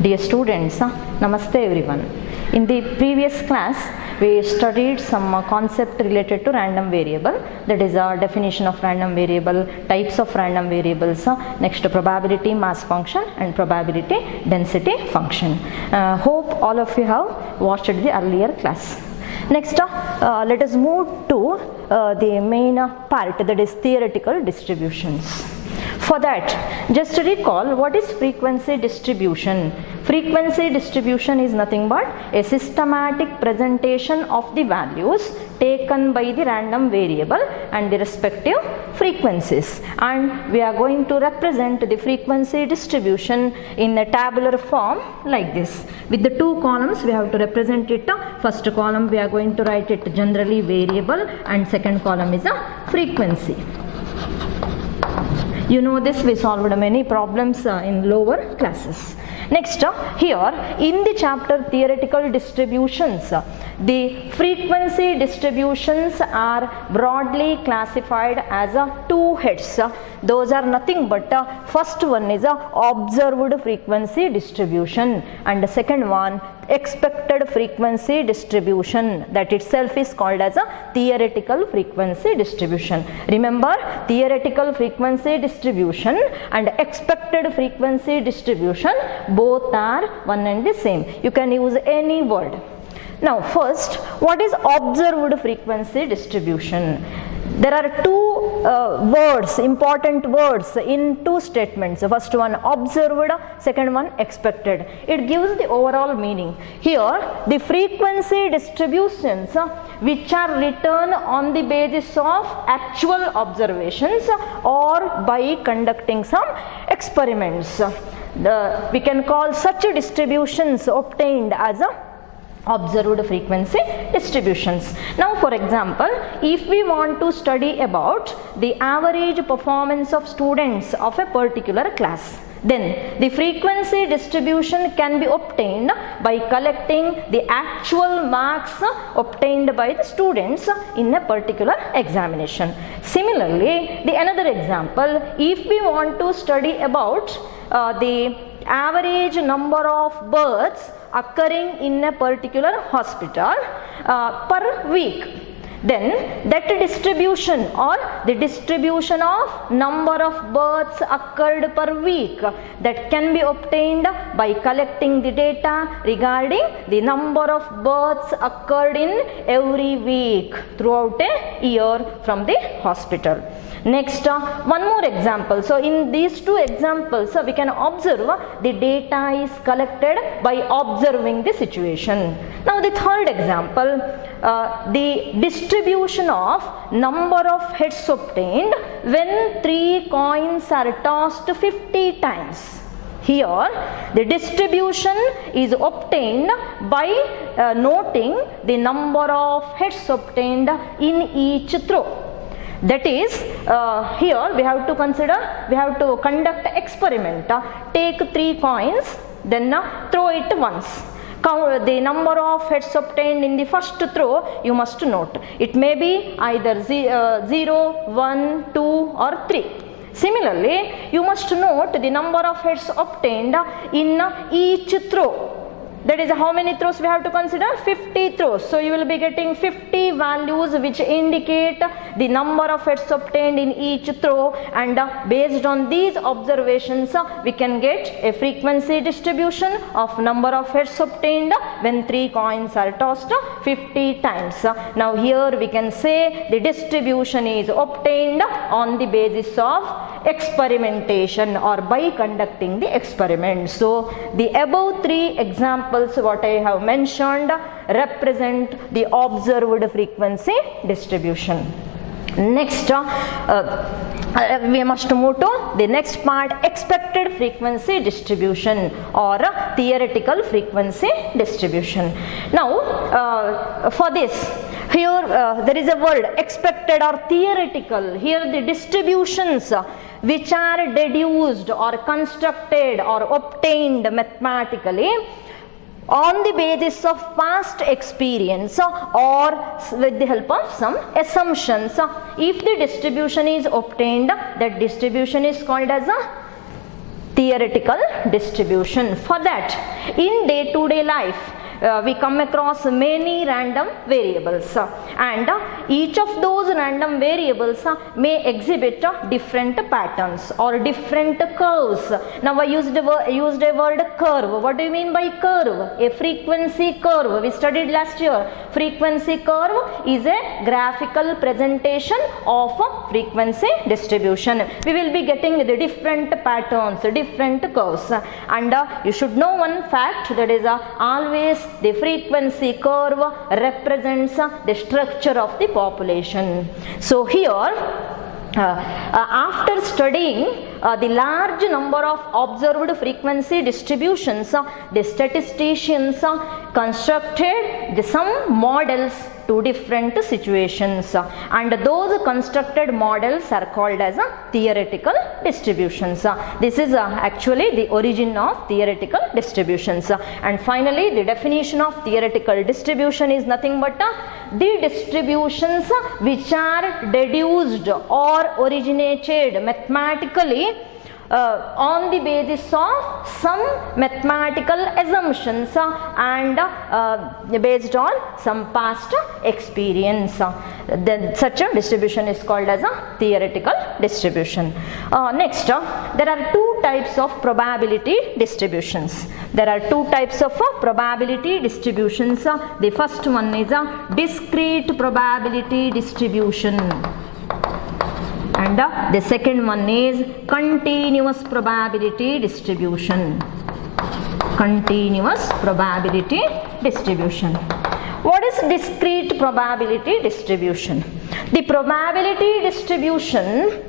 Dear students, Namaste everyone. In the previous class, we studied some concept related to random variable, that is a definition of random variable, types of random variables, next probability mass function and probability density function. Hope all of you have watched the earlier class. Next, let us move to the main part, that is theoretical distributions. For that, just recall what is frequency distribution. Frequency distribution is nothing but a systematic presentation of the values taken by the random variable and the respective frequencies, and we are going to represent the frequency distribution in a tabular form like this. With the two columns we have to represent it. First column we are going to write it generally variable, and second column is a frequency. You know this, we solved many problems in lower classes. Next, here in the chapter theoretical distributions, the frequency distributions are broadly classified as two heads. Those are nothing but first one is observed frequency distribution, and the second one expected frequency distribution, that itself is called as a theoretical frequency distribution. Remember, theoretical frequency distribution and expected frequency distribution, both are one and the same. You can use any word. Now first, what is observed frequency distribution? There are two words, important words in two statements. First one observed, second one expected. It gives the overall meaning. Here the frequency distributions which are written on the basis of actual observations or by conducting some experiments. We can call such distributions obtained as observed frequency distributions. Now for example, if we want to study about the average performance of students of a particular class, then the frequency distribution can be obtained by collecting the actual marks obtained by the students in a particular examination. Similarly, the another example, if we want to study about the average number of births occurring in a particular hospital per week, then that distribution or the distribution of number of births occurred per week, that can be obtained by collecting the data regarding the number of births occurred in every week throughout a year from the hospital. Next, one more example. So in these two examples, we can observe the data is collected by observing the situation. Now the third example, the distribution of number of heads obtained when 3 coins are tossed 50 times. Here the distribution is obtained by noting the number of heads obtained in each throw. That is, here we have to consider, we have to conduct experiment. Take 3 coins, then throw it once. Count the number of heads obtained in the first throw, you must note. It may be either 0, 1, 2 or 3. Similarly, you must note the number of heads obtained in each throw. That is, how many throws we have to consider? 50 throws. So you will be getting 50 values which indicate the number of heads obtained in each throw, and based on these observations we can get a frequency distribution of number of heads obtained when 3 coins are tossed 50 times. Now here we can say the distribution is obtained on the basis of experimentation or by conducting the experiment. So the above 3 examples what I have mentioned represent the observed frequency distribution. Next, we must move to the next part, expected frequency distribution or theoretical frequency distribution. Now for this, here there is a word expected or theoretical. Here the distributions which are deduced or constructed or obtained mathematically on the basis of past experience or with the help of some assumptions. If the distribution is obtained, that distribution is called as a theoretical distribution. For that, in day-to-day life, we come across many random variables, and each of those random variables may exhibit different patterns or different curves. Now I used a word curve. What do you mean by curve? A frequency curve. We studied last year. Frequency curve is a graphical presentation of frequency distribution. We will be getting the different patterns, different curves, and you should know one fact, that is always the frequency curve represents the structure of the population. So here, after studying the large number of observed frequency distributions, the statisticians constructed some models to different situations, and those constructed models are called as theoretical distributions. This is actually the origin of theoretical distributions. And finally, the definition of theoretical distribution is nothing but the distributions which are deduced or originated mathematically on the basis of some mathematical assumptions and based on some past experience. Then such a distribution is called as a theoretical distribution. Next, there are two types of probability distributions. There are two types of probability distributions. The first one is a discrete probability distribution, and the second one is continuous probability distribution. Continuous probability distribution. What is discrete probability distribution? The probability distribution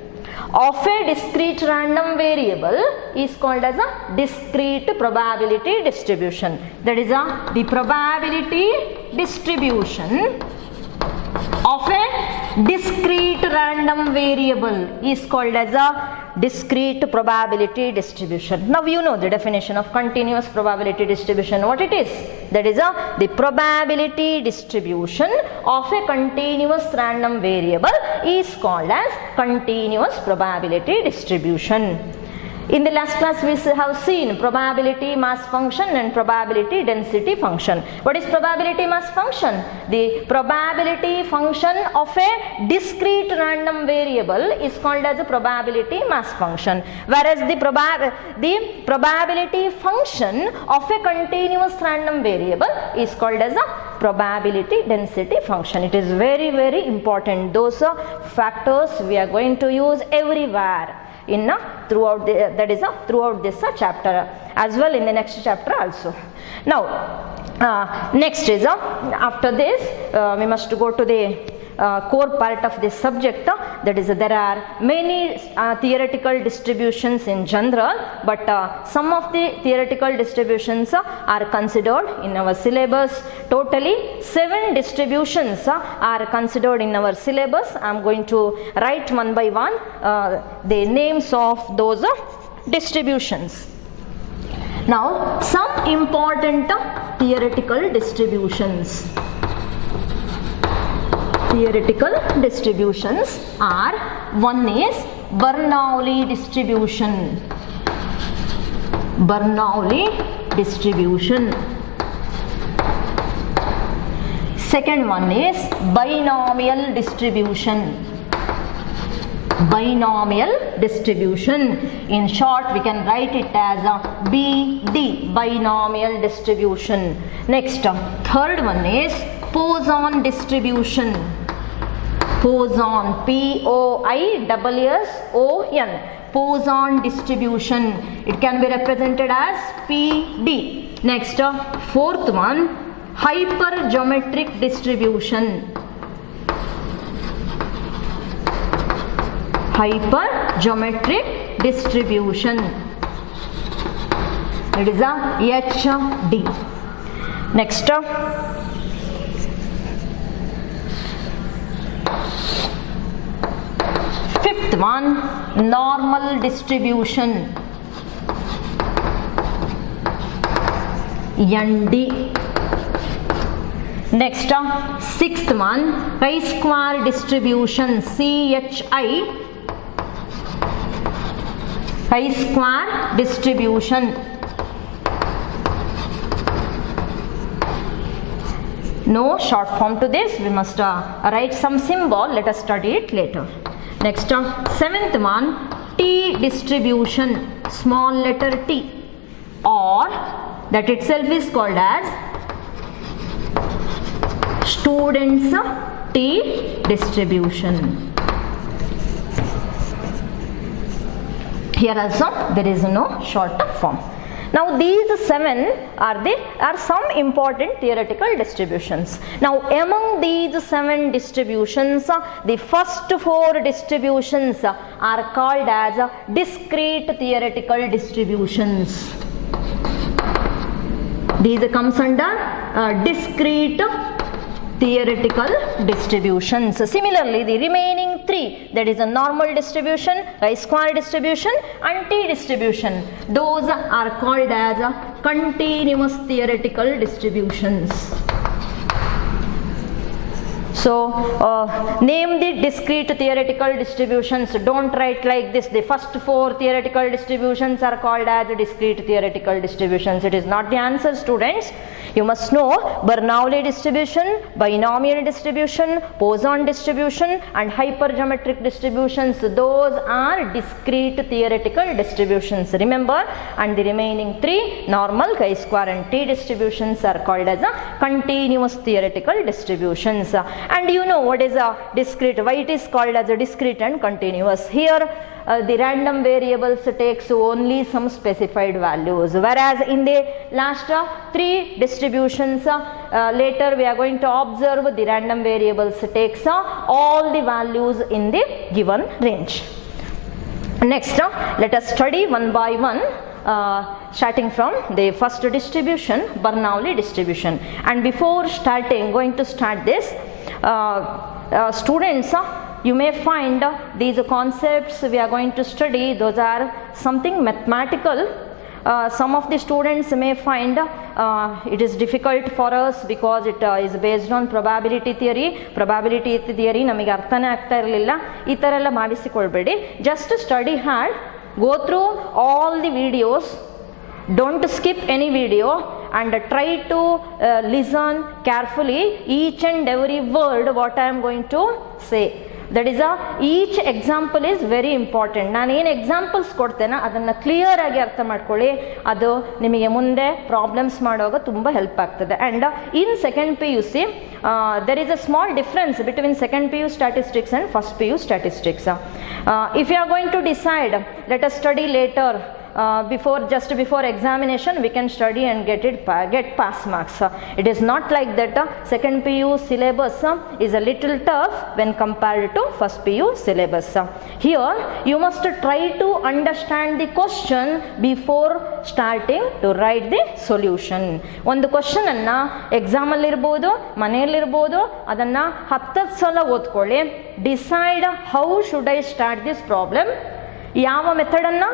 of a discrete random variable is called as a discrete probability distribution. That is the probability distribution of a discrete random variable is called as a discrete probability distribution. Now you know the definition of continuous probability distribution, what it is. That is the probability distribution of a continuous random variable is called as continuous probability distribution. In the last class we have seen probability mass function and probability density function. What is probability mass function? The probability function of a discrete random variable is called as a probability mass function, whereas the probability function of a continuous random variable is called as a probability density function. It is very, very important. Those factors we are going to use everywhere in throughout this chapter, as well in the next chapter also. Now next is after this we must go to the core part of this subject, that is there are many theoretical distributions in general, but some of the theoretical distributions are considered in our syllabus. Totally 7 distributions are considered in our syllabus. I am going to write one by one the names of those distributions. Now some important theoretical distributions. Theoretical distributions are, one is Bernoulli distribution. Bernoulli distribution. Second one is binomial distribution. Binomial distribution. In short, we can write it as a BD, binomial distribution. Next, third one is Poisson distribution. Poisson, Poisson, Poisson distribution. It can be represented as PD. Next, fourth one, hypergeometric distribution. Hypergeometric distribution. It is a HD. Next, fifth one, normal distribution. ND. Next, sixth one, chi-square distribution. CHI. chi-square distribution. No short form to this, we must write some symbol, let us study it later. Next, seventh one, T distribution, small letter t, or that itself is called as students T distribution. Here also there is no short form. Now these seven are some important theoretical distributions. Now among these seven distributions, the first four distributions are called as discrete theoretical distributions. These comes under discrete theoretical distributions. Similarly, the remaining three, that is a normal distribution, chi-square distribution and T distribution, those are called as continuous theoretical distributions. So, name the discrete theoretical distributions. Don't write like this. The first four theoretical distributions are called as discrete theoretical distributions. It is not the answer, students. You must know Bernoulli distribution, binomial distribution, Poisson distribution and hypergeometric distributions. Those are discrete theoretical distributions. Remember, and the remaining three, normal, chi-square and T distributions, are called as continuous theoretical distributions. And you know what is a discrete, why it is called as a discrete and continuous. Here the random variables takes only some specified values, whereas in the last three distributions later we are going to observe the random variables takes all the values in the given range. Next, let us study one by one. Starting from the first distribution, Bernoulli distribution. And before going to start this, students, you may find these concepts we are going to study, those are something mathematical. Some of the students may find it is difficult for us because it is based on probability theory. Probability theory ನಮಗೆ ಅರ್ಥನೇ ಆಗ್ತಾ ಇರಲಿಲ್ಲ. ಈ ಥರ ಎಲ್ಲ ಮಾಡಿಸಿಕೊಳ್ಬೇಡಿ. Just study hard, go through all the videos, don't skip any video, and try to listen carefully each and every word what I am going to say. That is each example is very important. ನಾನು ಏನು examples ಕೊಡ್ತೇನೆ ಅದನ್ನು clear ಆಗಿ ಅರ್ಥ ಮಾಡ್ಕೊಳ್ಳಿ, ಅದು ನಿಮಗೆ ಮುಂದೆ ಪ್ರಾಬ್ಲಮ್ಸ್ ಮಾಡುವಾಗ ತುಂಬ ಹೆಲ್ಪ್ ಆಗ್ತದೆ. And in second PUC there is a small difference between second PU statistics and first PU statistics. If you are going to decide, let us study later, just before examination we can study and get pass marks. It is not like that. Second PU syllabus is a little tough when compared to first PU syllabus. Here you must try to understand the question before starting to write the solution. ಒಂದು question ಅನ್ನ exam ಅಲ್ಲಿ ಇರಬಹುದು, ಮನೆಯಲ್ಲಿರಬಹುದು, ಅದನ್ನ 10 ಸಲ ಓದ್ಕೊಳ್ಳಿ. Decide how should I start this problem, ಯಾವ ಮೆಥಡನ್ನು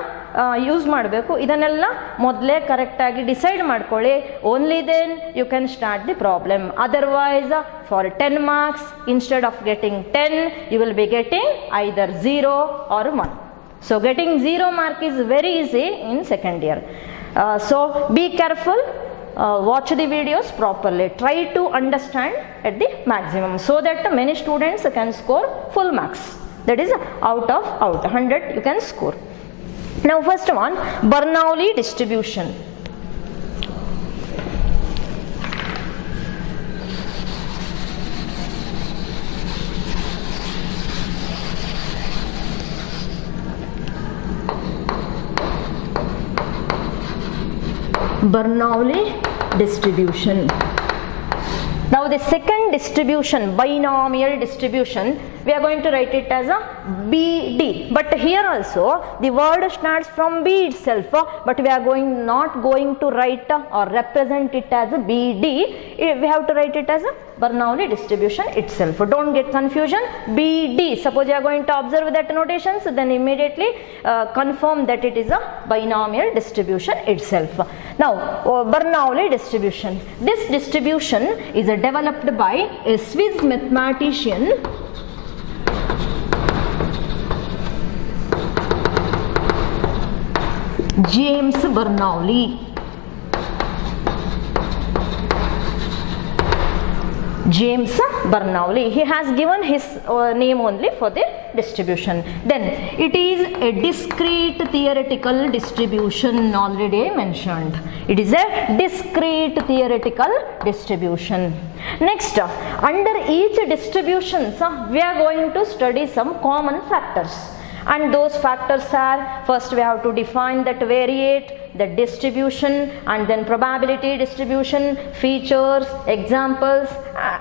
ಯೂಸ್ ಮಾಡಬೇಕು, ಇದನ್ನೆಲ್ಲ ಮೊದಲೇ ಕರೆಕ್ಟಾಗಿ ಡಿಸೈಡ್ ಮಾಡ್ಕೊಳ್ಳಿ. Only then you can start the problem. Otherwise for 10 marks instead of getting 10 you will be getting either 0 or 1. So getting 0 mark is very easy in second year. So be careful, watch the videos properly, try to understand at the maximum so that many students can score full marks. That is out of 100 you can score. Now first one, Bernoulli distribution. Bernoulli distribution. Now the second distribution, binomial distribution, we are going to write it as a BD. But here also the word starts from B itself, but we are not going to write or represent it as a BD. We have to write it as a Bernoulli distribution itself. Don't get confusion. BD, suppose you are going to observe that notations, then immediately confirm that it is a binomial distribution itself. Now Bernoulli distribution. This distribution is developed by a Swiss mathematician James Bernoulli. James Bernoulli. He has given his name only for the distribution. Then it is a discrete theoretical distribution, already mentioned. It is a discrete theoretical distribution. Next, under each distribution, we are going to study some common factors. And those factors are, first we have to define that variate, the distribution, and then probability distribution, features, examples,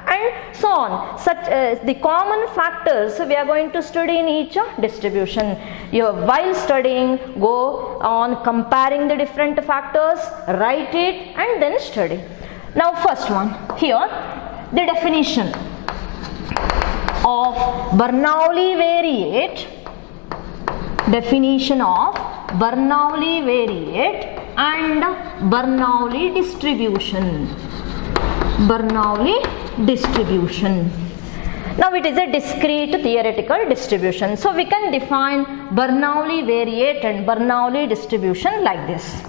and so on. Such the common factors we are going to study in each distribution. While studying, go on comparing the different factors, write it, and then study. Now first one, here the definition of Bernoulli variate. Definition of Bernoulli variate and Bernoulli distribution. Bernoulli distribution. Now it is a discrete theoretical distribution. So we can define Bernoulli variate and Bernoulli distribution like this.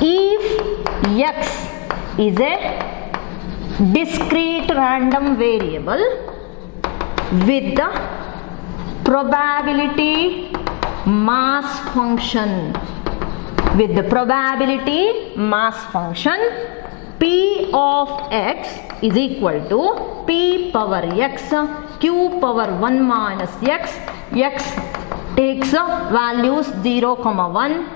If X is a discrete random variable with the probability mass function, with the probability mass function, P of X is equal to P power X Q power 1 minus X. X takes values 0, 1.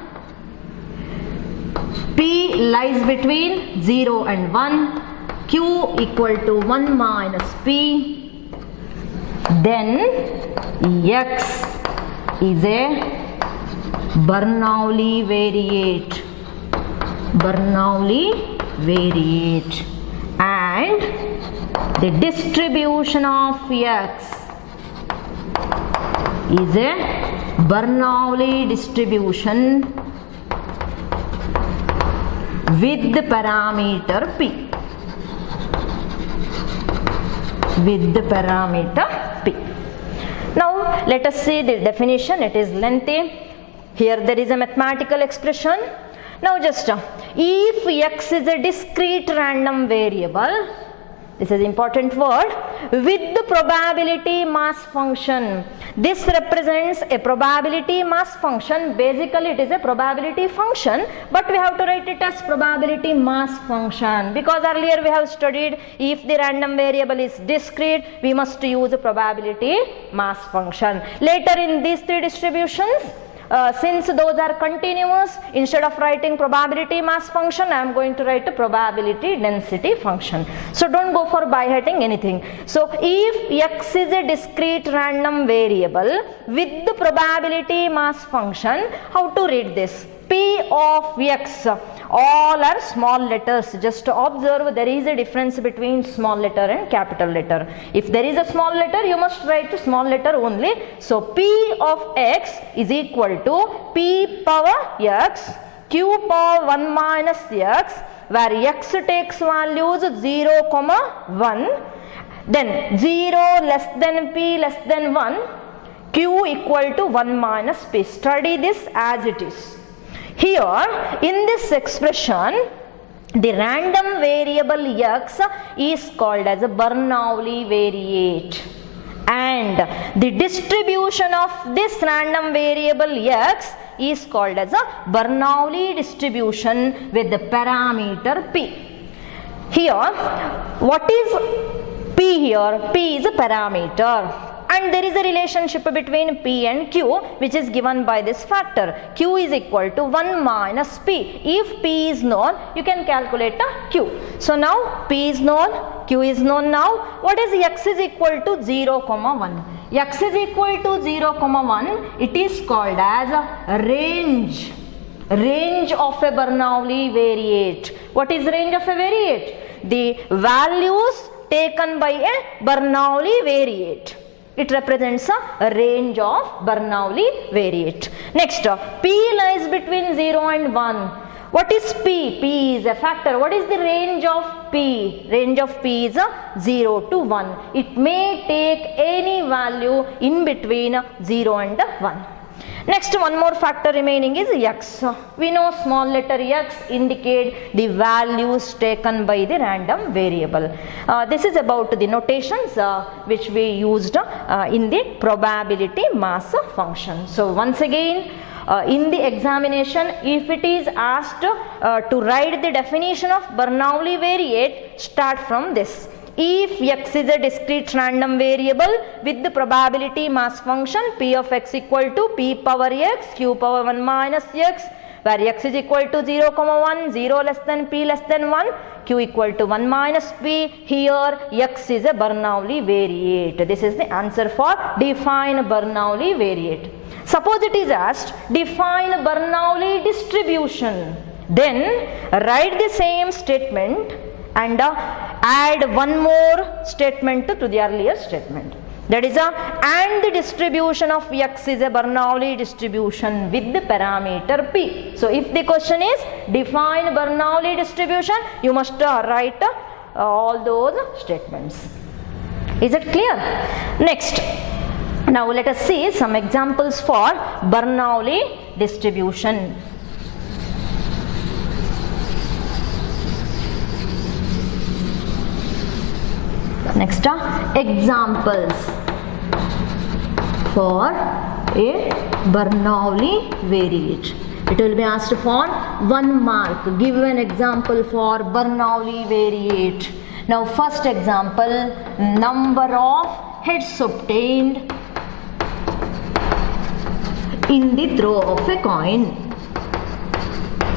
P lies between 0 and 1. Q equal to 1 minus P. Then X is a Bernoulli variate. Bernoulli variate. And the distribution of X is a Bernoulli distribution with the parameter P. With the parameter P. Now let us see the definition. It is lengthy. Here there is a mathematical expression. Now just if X is a discrete random variable, this is important word, with the probability mass function. This represents a probability mass function. Basically it is a probability function, but we have to write it as probability mass function, because earlier we have studied if the random variable is discrete, we must use a probability mass function. Later in these three distributions, since those are continuous, instead of writing probability mass function, I am going to write a probability density function. So don't go for by heading anything. So if X is a discrete random variable with the probability mass function, how to read this? P of X, all are small letters. Just observe there is a difference between small letter and capital letter. If there is a small letter, you must write a small letter only. So P of X is equal to P power X Q power 1 minus X, where X takes values 0, 1, then 0 less than P less than 1, Q equal to 1 minus P. Study this as it is. Here in this expression, the random variable X is called as a Bernoulli variate, and the distribution of this random variable X is called as a Bernoulli distribution with the parameter P. Here, what is P here? P is a parameter. And there is a relationship between P and Q, which is given by this factor. Q is equal to 1 minus P. If P is known, you can calculate a Q. So now P is known, Q is known. Now what is X is equal to 0, 1? X is equal to 0, 1. It is called as a range. Range of a Bernoulli variate. What is range of a variate? The values taken by a Bernoulli variate. It represents a range of Bernoulli variate. Next, P lies between 0 and 1. What is P? P is a factor. What is the range of P? Range of P is 0 to 1. It may take any value in between 0 and 1. Next, one more factor remaining is x. We know small letter x indicate the values taken by the random variable. This is about the notations which we used in the probability mass function. So once again, in the examination, if it is asked to write the definition of Bernoulli variate, start from this. If x is a discrete random variable with the probability mass function p of x equal to p power x q power 1 minus x, where x is equal to 0, 1, 0 less than p less than 1, q equal to 1 minus p, here x is a Bernoulli variate. This is the answer for define Bernoulli variate. Suppose it is asked define Bernoulli distribution, then write the same statement and add one more statement to the earlier statement. That is and the distribution of x is a Bernoulli distribution with the parameter p. So if the question is define Bernoulli distribution, you must write all those statements. Is it clear? Next, now let us see some examples for Bernoulli distribution. Next, examples for a Bernoulli variate. It will be asked for 1 mark. Give an example for Bernoulli variate. Now, first example, number of heads obtained in the throw of a coin.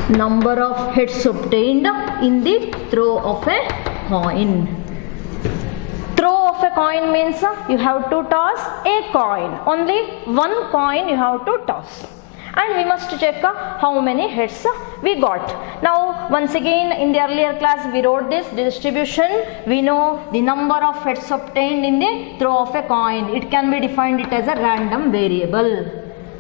Number of heads obtained in the throw of a coin. Throw of a coin means you have to toss a coin. Only one coin you have to toss. And we must check how many heads we got. Now, once again, in the earlier class we wrote this distribution. We know the number of heads obtained in the throw of a coin. It can be defined it as a random variable.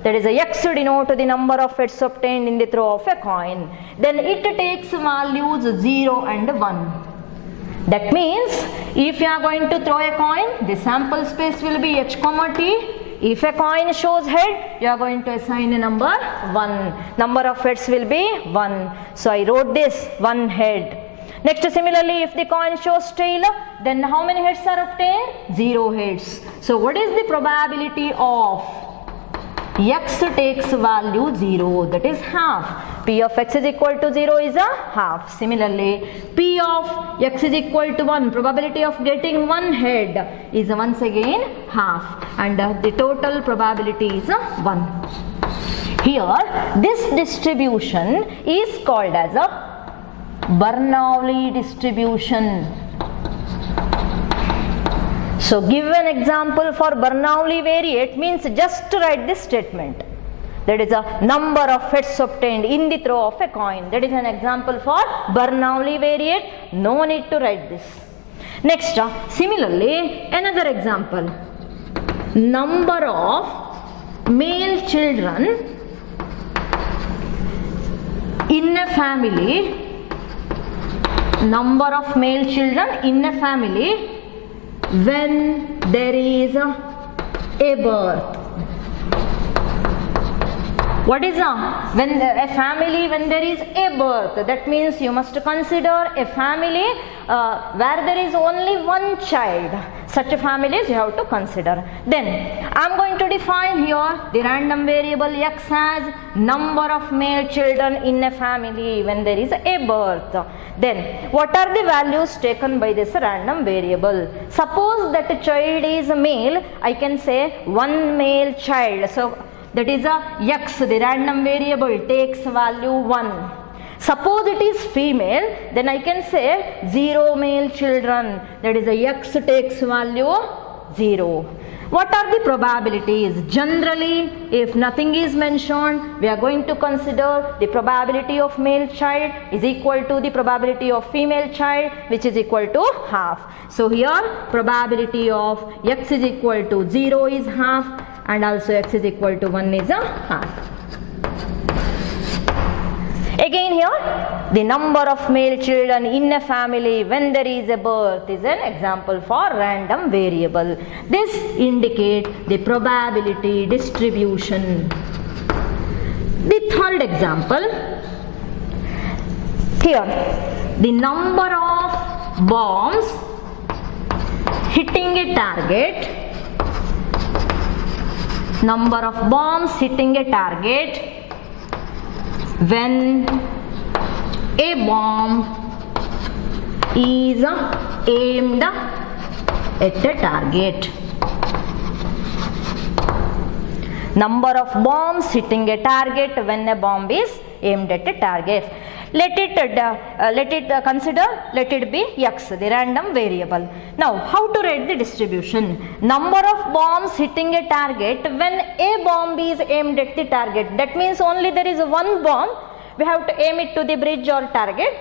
That is, a x denote the number of heads obtained in the throw of a coin. Then it takes values 0 and 1. That means if you are going to throw a coin, the sample space will be h, t. If a coin shows head, you are going to assign a number 1. Number of heads will be 1. So I wrote this 1 head. Next, similarly, if the coin shows tail, then how many heads are obtained? 0 heads. So what is the probability of x takes value 0, that is half. P of x is equal to 0 is a half. Similarly, P of x is equal to 1, probability of getting 1 head is once again half, and the total probability is 1. Here, this distribution is called as a Bernoulli distribution. So give an example for Bernoulli variate means just write this statement. That is a number of heads obtained in the throw of a coin. That is an example for Bernoulli variate. No need to write this. Next, similarly, another example. Number of male children in a family. Number of male children in a family when there is a birth. What is when a family when there is a birth? That means you must consider a family where there is only one child. Such a families you have to consider. Then I am going to define here the random variable x as number of male children in a family when there is a birth. Then what are the values taken by this random variable? Suppose that a child is a male, I can say one male child. So that is a x, the random variable takes value 1. Suppose it is female, then I can say 0 male children. That is a x takes value 0. What are the probabilities? Generally, if nothing is mentioned, we are going to consider the probability of male child is equal to the probability of female child, which is equal to half. So here probability of x is equal to 0 is half, and also x is equal to 1 is a half. Again here, the number of male children in a family when there is a birth is an example for random variable. This indicates the probability distribution. The third example, here the number of bombs hitting a target, number of bombs hitting a target when a bomb is aimed at a target. Number of bombs hitting a target when a bomb is aimed at a target. Let it be x, the random variable. Now, how to write the distribution? Number of bombs hitting a target when a bomb is aimed at the target. That means only there is one bomb. We have to aim it to the bridge or target.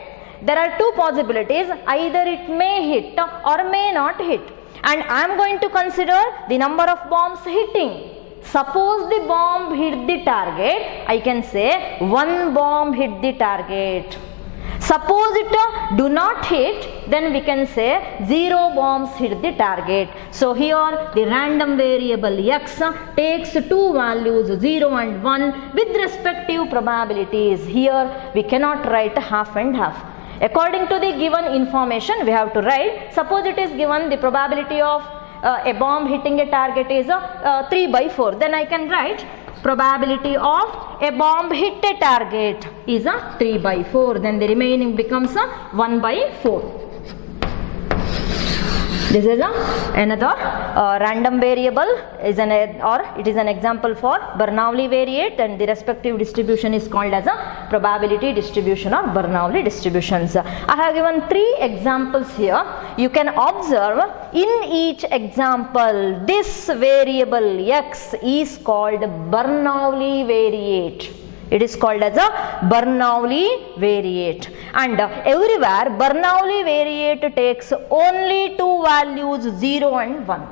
There are two possibilities. Either it may hit or may not hit. And I am going to consider the number of bombs hitting. Suppose the bomb hit the target, I can say one bomb hit the target. Suppose it do not hit, then we can say 0 bombs hit the target. So here the random variable x takes two values 0 and 1 with respective probabilities. Here we cannot write half and half. According to the given information we have to write. Suppose it is given the probability of a bomb hitting a target is 3/4. Then I can write probability of a bomb hit a target is 3/4. Then the remaining becomes 1/4. This is another random variable is it is an example for Bernoulli variate, and the respective distribution is called as a probability distribution or Bernoulli distributions. I have given 3 examples here. You can observe in each example this variable x is called Bernoulli variate. It is called as a Bernoulli variate, and everywhere Bernoulli variate takes only two values 0 and 1.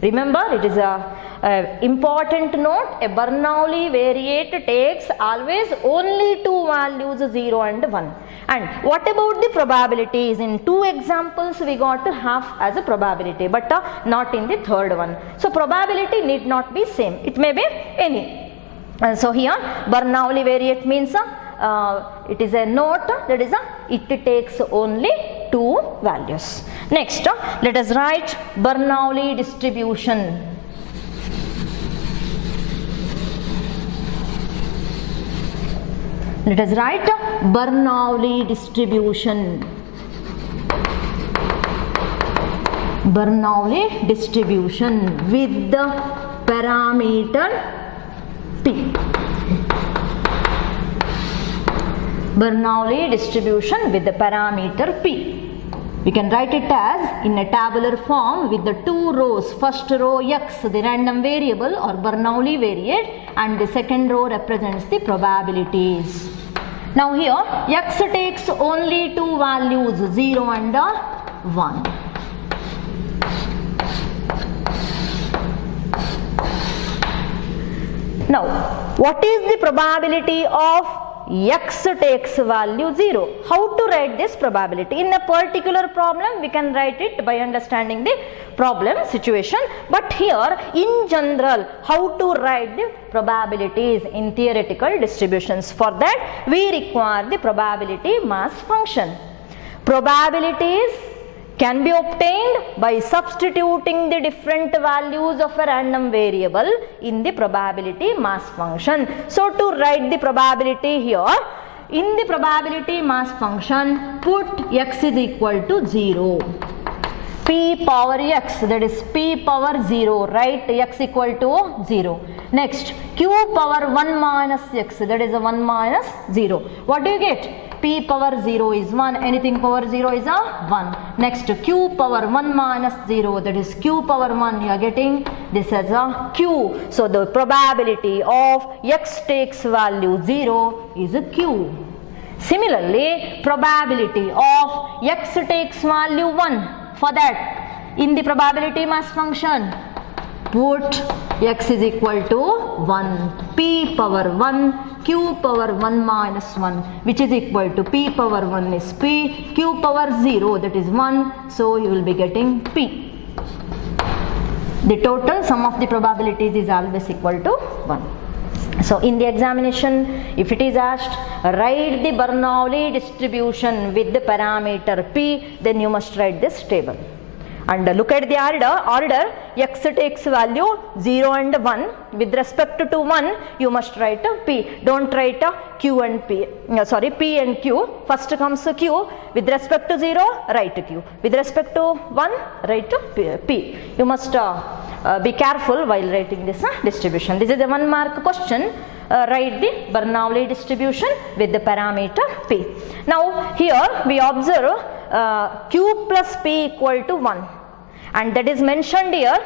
Remember, it is a important note. A Bernoulli variate takes always only two values 0 and 1. And what about the probabilities? In 2 examples we got half as a probability, but not in the third one. So probability need not be same, it may be any. And so here Bernoulli variate means it is a note, that is it takes only two values. Next let us write Bernoulli distribution. Let us write Bernoulli distribution. Bernoulli distribution with the parameter P. Bernoulli distribution with the parameter P. We can write it as in a tabular form with the 2 rows. First row x, the random variable or Bernoulli variate, and the second row represents the probabilities. Now here x takes only two values 0 and 1. Now, what is the probability of x takes value 0? How to write this probability? In a particular problem, we can write it by understanding the problem situation. But here, in general, how to write the probabilities in theoretical distributions? For that, we require the probability mass function. Probabilities can be obtained by substituting the different values of a random variable in the probability mass function. So to write the probability here, in the probability mass function, put x is equal to 0. P power x, that is p power 0, right? X equal to 0. Next, q power 1 minus x, that is 1 minus 0. What do you get? P power 0 is 1, anything power 0 is 1. Next, q power 1 minus 0, that is q power 1, you are getting this as a q. So the probability of x takes value 0 is a q. Similarly, probability of x takes value 1. For that, in the probability mass function, put x is equal to 1, p power 1, q power 1 minus 1, which is equal to p power 1 is p, q power 0, that is 1, so you will be getting p. The total sum of the probabilities is always equal to 1. So in the examination, if it is asked, write the Bernoulli distribution with the parameter P, then you must write this table. And look at the order, x takes value 0 and 1. With respect to 1, you must write P. Don't write Q and P. P and Q. First comes Q. With respect to 0, write Q. With respect to 1, write P. You must be careful while writing this distribution. This is a 1 mark question. Write the Bernoulli distribution with the parameter P. Now here we observe Q plus P equal to 1, and that is mentioned here,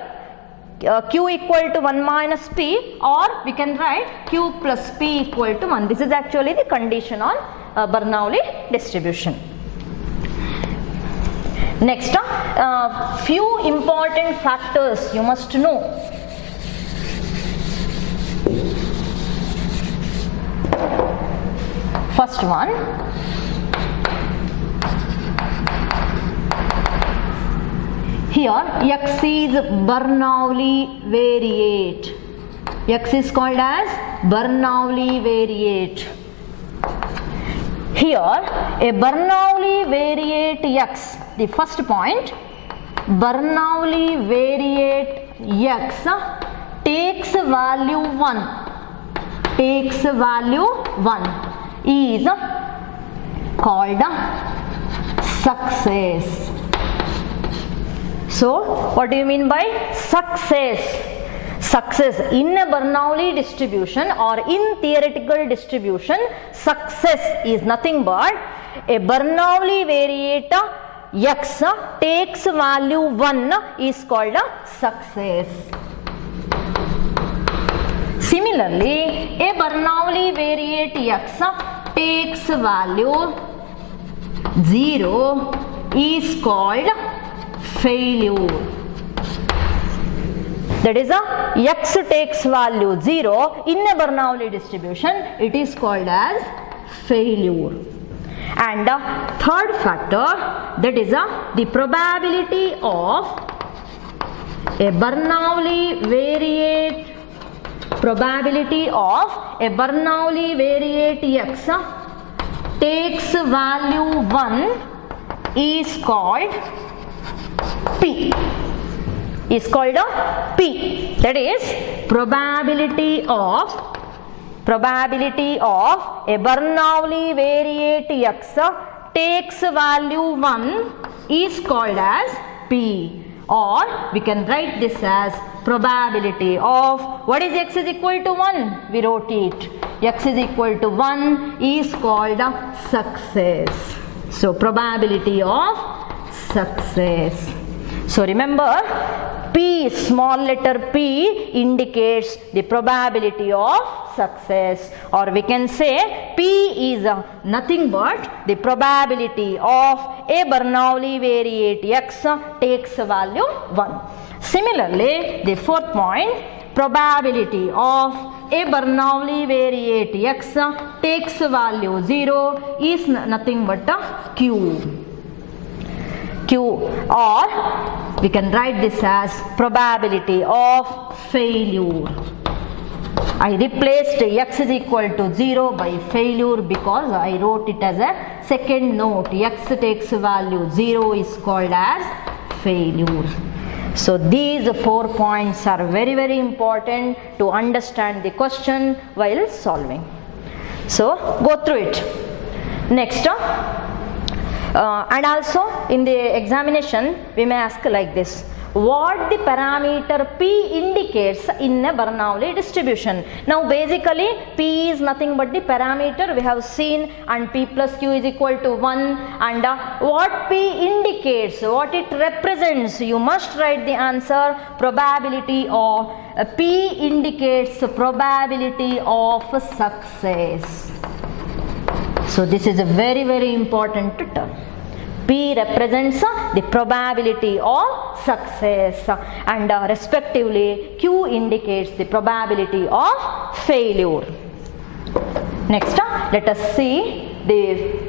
Q equal to 1 minus P, or we can write Q plus P equal to 1. This is actually the condition on Bernoulli distribution. Next, few important factors you must know. First one, here x is Bernoulli variate. X is called as Bernoulli variate. Here a Bernoulli variate x, the first point, Bernoulli variate x takes value 1, is called success. So what do you mean by success? Success in a Bernoulli distribution or in theoretical distribution, success is nothing but a Bernoulli variate x takes value 1 is called success. Similarly, a Bernoulli variate x takes value 0 is called failure. That is x takes value 0 in a Bernoulli distribution, it is called as failure. And third factor, that is the probability of a Bernoulli variate x takes value 1 is called P. That is probability of a Bernoulli variate x takes value 1 is called as P, or we can write this as probability of, what is x is equal to 1? We wrote it. X is equal to 1 is called success. So probability of success. So remember, P, small letter P indicates the probability of success, or we can say P is nothing but the probability of a Bernoulli variate x takes value 1. Similarly, the fourth point, probability of a Bernoulli variate x takes value 0 is nothing but Q, or we can write this as probability of failure. I replaced x is equal to 0 by failure because I wrote it as a second note. X takes value 0 is called as failure. So these 4 points are very, very important to understand the question while solving. So go through it. Next, and also in the examination we may ask like this: what the parameter P indicates in a Bernoulli distribution. Now basically P is nothing but the parameter we have seen, and P plus Q is equal to 1, and what P indicates, what it represents, you must write the answer probability of P indicates probability of success. So this is a very, very important term. P represents the probability of success, and respectively Q indicates the probability of failure. Next, let us see the